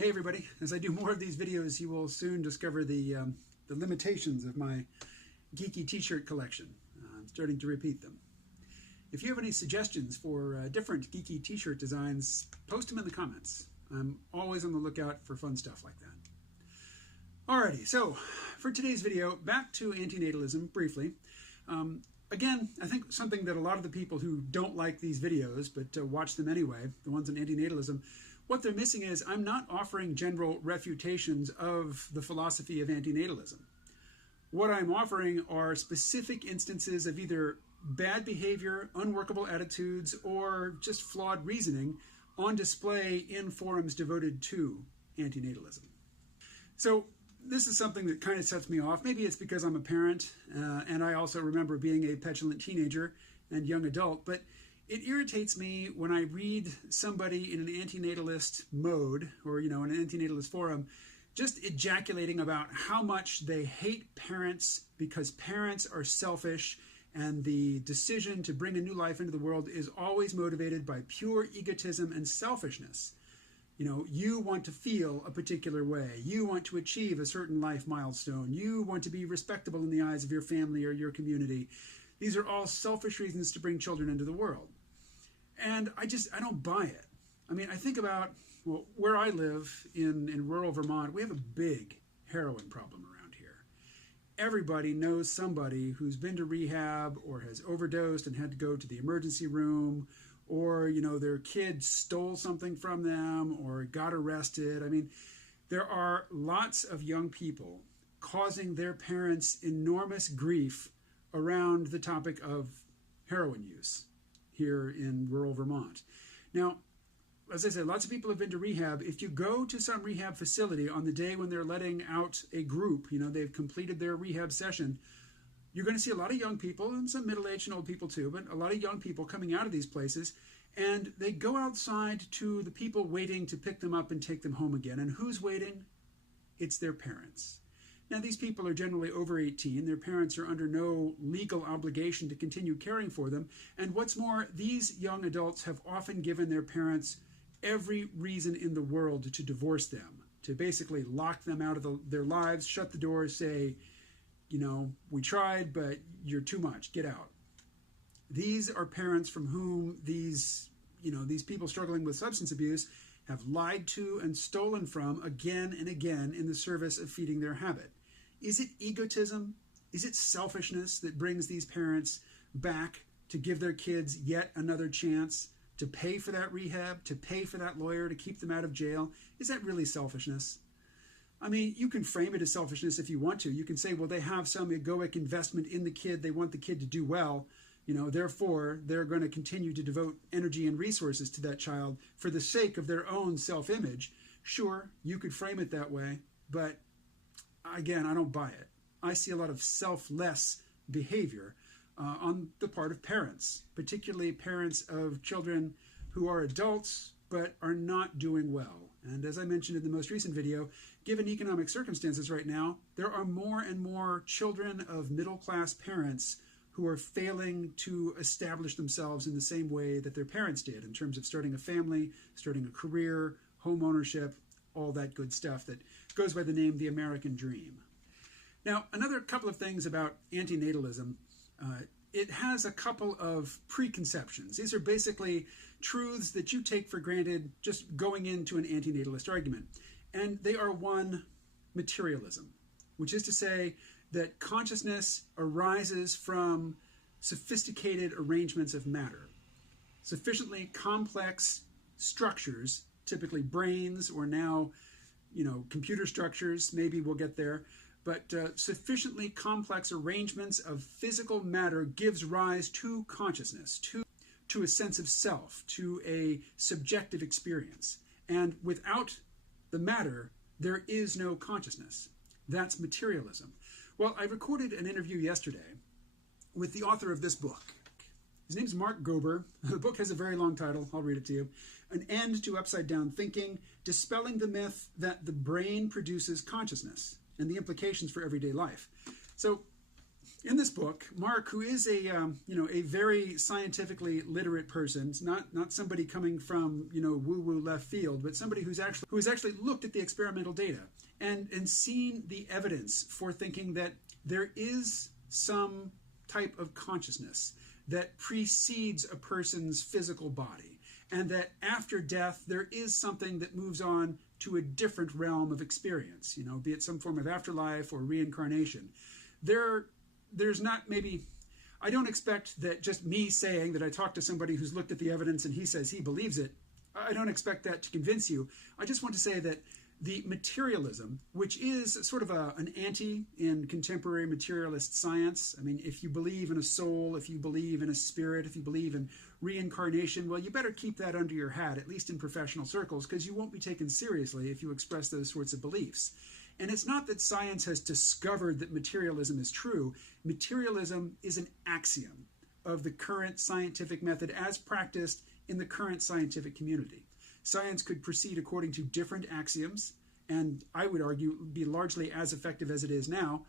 Hey everybody, as I do more of these videos, you will soon discover the limitations of my geeky t-shirt collection. I'm starting to repeat them. If you have any suggestions for different geeky t-shirt designs, post them in the comments. I'm always on the lookout for fun stuff like that. Alrighty, so for today's video, back to antinatalism briefly. Again, I think something that a lot of the people who don't like these videos, but watch them anyway, the ones on antinatalism, what they're missing is I'm not offering general refutations of the philosophy of antinatalism. What I'm offering are specific instances of either bad behavior, unworkable attitudes, or just flawed reasoning on display in forums devoted to antinatalism. So this is something that kind of sets me off. Maybe it's because I'm a parent, and I also remember being a petulant teenager and young adult, but it irritates me when I read somebody in an antinatalist mode, or in an antinatalist forum, just ejaculating about how much they hate parents because parents are selfish, and the decision to bring a new life into the world is always motivated by pure egotism and selfishness. You want to feel a particular way. You want to achieve a certain life milestone. You want to be respectable in the eyes of your family or your community. These are all selfish reasons to bring children into the world. And I don't buy it. I mean, I think about, well, where I live in rural Vermont, we have a big heroin problem around here. Everybody knows somebody who's been to rehab or has overdosed and had to go to the emergency room, or, their kid stole something from them or got arrested. I mean, there are lots of young people causing their parents enormous grief around the topic of heroin use here in rural Vermont. Now, as I said, lots of people have been to rehab. If you go to some rehab facility on the day when they're letting out a group, they've completed their rehab session, you're going to see a lot of young people, and some middle-aged and old people too, but a lot of young people coming out of these places, and they go outside to the people waiting to pick them up and take them home again. And who's waiting? It's their parents. Now, these people are generally over 18. Their parents are under no legal obligation to continue caring for them. And what's more, these young adults have often given their parents every reason in the world to divorce them, to basically lock them out of their lives, shut the doors, say, we tried, but you're too much, get out. These are parents from whom these people struggling with substance abuse have lied to and stolen from again and again in the service of feeding their habit. Is it egotism? Is it selfishness that brings these parents back to give their kids yet another chance, to pay for that rehab, to pay for that lawyer, to keep them out of jail? Is that really selfishness? I mean, you can frame it as selfishness if you want to. You can say, well, they have some egoic investment in the kid. They want the kid to do well. Therefore, they're going to continue to devote energy and resources to that child for the sake of their own self-image. Sure, you could frame it that way, but again, I don't buy it. I see a lot of selfless behavior on the part of parents, particularly parents of children who are adults but are not doing well. And as I mentioned in the most recent video, given economic circumstances right now, there are more and more children of middle-class parents who are failing to establish themselves in the same way that their parents did in terms of starting a family, starting a career, home ownership, all that good stuff that goes by the name the American Dream. Now, another couple of things about antinatalism. It has a couple of preconceptions. These are basically truths that you take for granted just going into an antinatalist argument. And they are one, materialism, which is to say that consciousness arises from sophisticated arrangements of matter. Sufficiently complex structures, typically brains, or now, computer structures, maybe we'll get there, but sufficiently complex arrangements of physical matter gives rise to consciousness, to a sense of self, to a subjective experience. And without the matter, there is no consciousness. That's materialism. Well, I recorded an interview yesterday with the author of this book. His name's Mark Gober. The book has a very long title. I'll read it to you. An End to Upside-Down Thinking, Dispelling the Myth that the Brain Produces Consciousness and the Implications for Everyday Life. So in this book, Mark, who is a very scientifically literate person, not somebody coming from woo-woo left field, but somebody who has actually looked at the experimental data and seen the evidence for thinking that there is some type of consciousness that precedes a person's physical body, and that after death there is something that moves on to a different realm of experience, be it some form of afterlife or reincarnation. There's not maybe, I don't expect that just me saying that I talked to somebody who's looked at the evidence and he says he believes it, I don't expect that to convince you. I just want to say that the materialism, which is sort of an anti in contemporary materialist science. I mean, if you believe in a soul, if you believe in a spirit, if you believe in reincarnation, well, you better keep that under your hat, at least in professional circles, because you won't be taken seriously if you express those sorts of beliefs. And it's not that science has discovered that materialism is true. Materialism is an axiom of the current scientific method as practiced in the current scientific community. Science could proceed according to different axioms, and I would argue be largely as effective as it is now,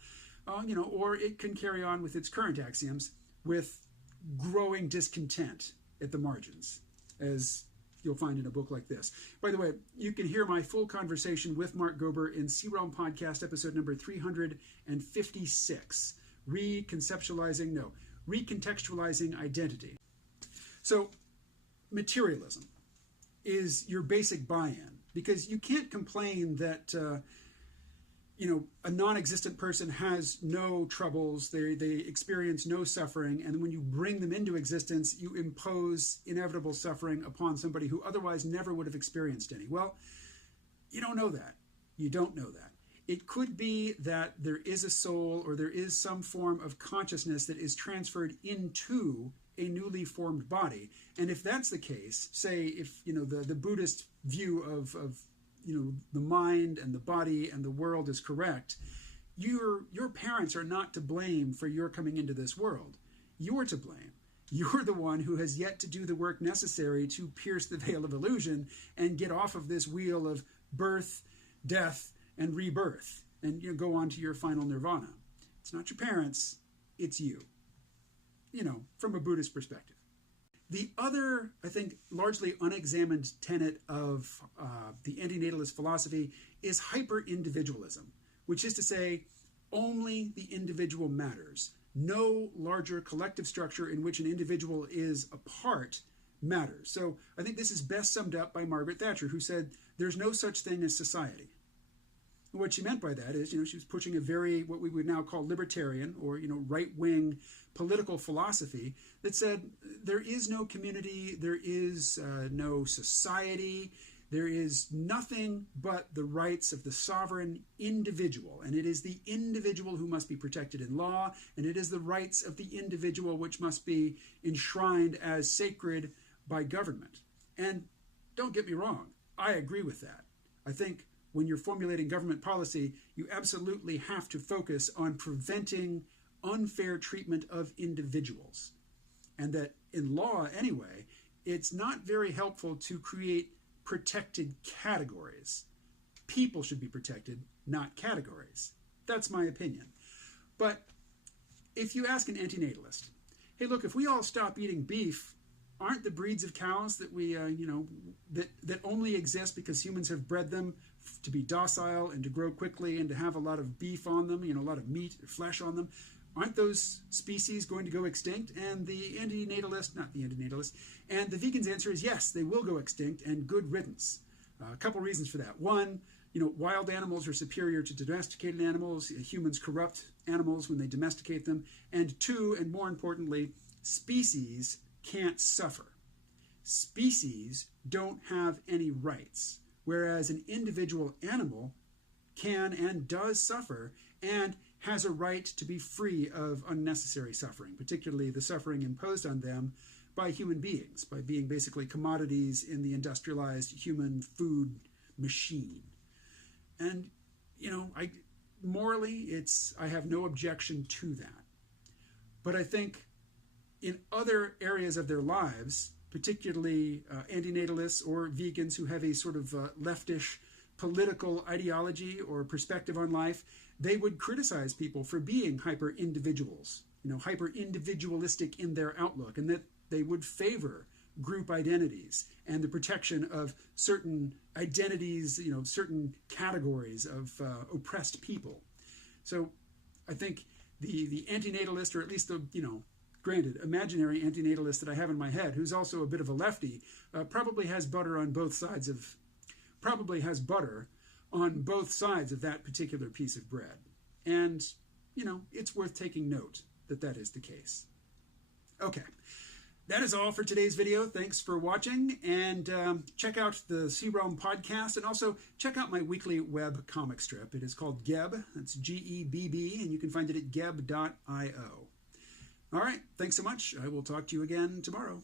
or it can carry on with its current axioms with growing discontent at the margins, as you'll find in a book like this. By the way, you can hear my full conversation with Mark Gober in C-Realm Podcast, episode number 356, Recontextualizing Identity. So, materialism is your basic buy-in, because you can't complain that a non-existent person has no troubles, they experience no suffering, and when you bring them into existence, you impose inevitable suffering upon somebody who otherwise never would have experienced any. Well, you don't know that. You don't know that. It could be that there is a soul, or there is some form of consciousness that is transferred into a newly formed body. And if that's the case, say if the Buddhist view of the mind and the body and the world is correct, your parents are not to blame for your coming into this world. You're to blame. You're the one who has yet to do the work necessary to pierce the veil of illusion and get off of this wheel of birth, death, and rebirth, and go on to your final nirvana. It's not your parents, it's you. From a Buddhist perspective. The other, I think, largely unexamined tenet of the antinatalist philosophy is hyper-individualism, which is to say, only the individual matters. No larger collective structure in which an individual is a part matters. So I think this is best summed up by Margaret Thatcher, who said, there's no such thing as society. What she meant by that is, she was pushing a very, what we would now call libertarian or, right-wing political philosophy that said there is no community, there is no society, there is nothing but the rights of the sovereign individual. And it is the individual who must be protected in law, and it is the rights of the individual which must be enshrined as sacred by government. And don't get me wrong, I agree with that. I think when you're formulating government policy, you absolutely have to focus on preventing unfair treatment of individuals. And that in law, anyway, it's not very helpful to create protected categories. People should be protected, not categories. That's my opinion. But if you ask an antinatalist, hey, look, if we all stop eating beef, aren't the breeds of cows that we, that only exist because humans have bred them to be docile and to grow quickly and to have a lot of beef on them, a lot of meat or flesh on them, aren't those species going to go extinct? And the antinatalist, not the antinatalist, and the vegan's answer is yes, they will go extinct, and good riddance. A couple reasons for that. One, wild animals are superior to domesticated animals. Humans corrupt animals when they domesticate them. And two, and more importantly, species can't suffer. Species don't have any rights, whereas an individual animal can and does suffer and has a right to be free of unnecessary suffering, particularly the suffering imposed on them by human beings, by being basically commodities in the industrialized human food machine. And, morally, I have no objection to that. But I think in other areas of their lives, particularly antinatalists or vegans who have a sort of leftish political ideology or perspective on life, they would criticize people for being hyper-individuals, hyper-individualistic in their outlook, and that they would favor group identities and the protection of certain identities, certain categories of oppressed people. So I think the antinatalist, or at least the, granted, imaginary antinatalist that I have in my head, who's also a bit of a lefty, probably has butter on both sides of that particular piece of bread. And, it's worth taking note that that is the case. Okay. That is all for today's video. Thanks for watching, and check out the C-Realm podcast, and also check out my weekly web comic strip. It is called Gebb. That's G-E-B-B, and you can find it at gebb.io. All right, thanks so much. I will talk to you again tomorrow.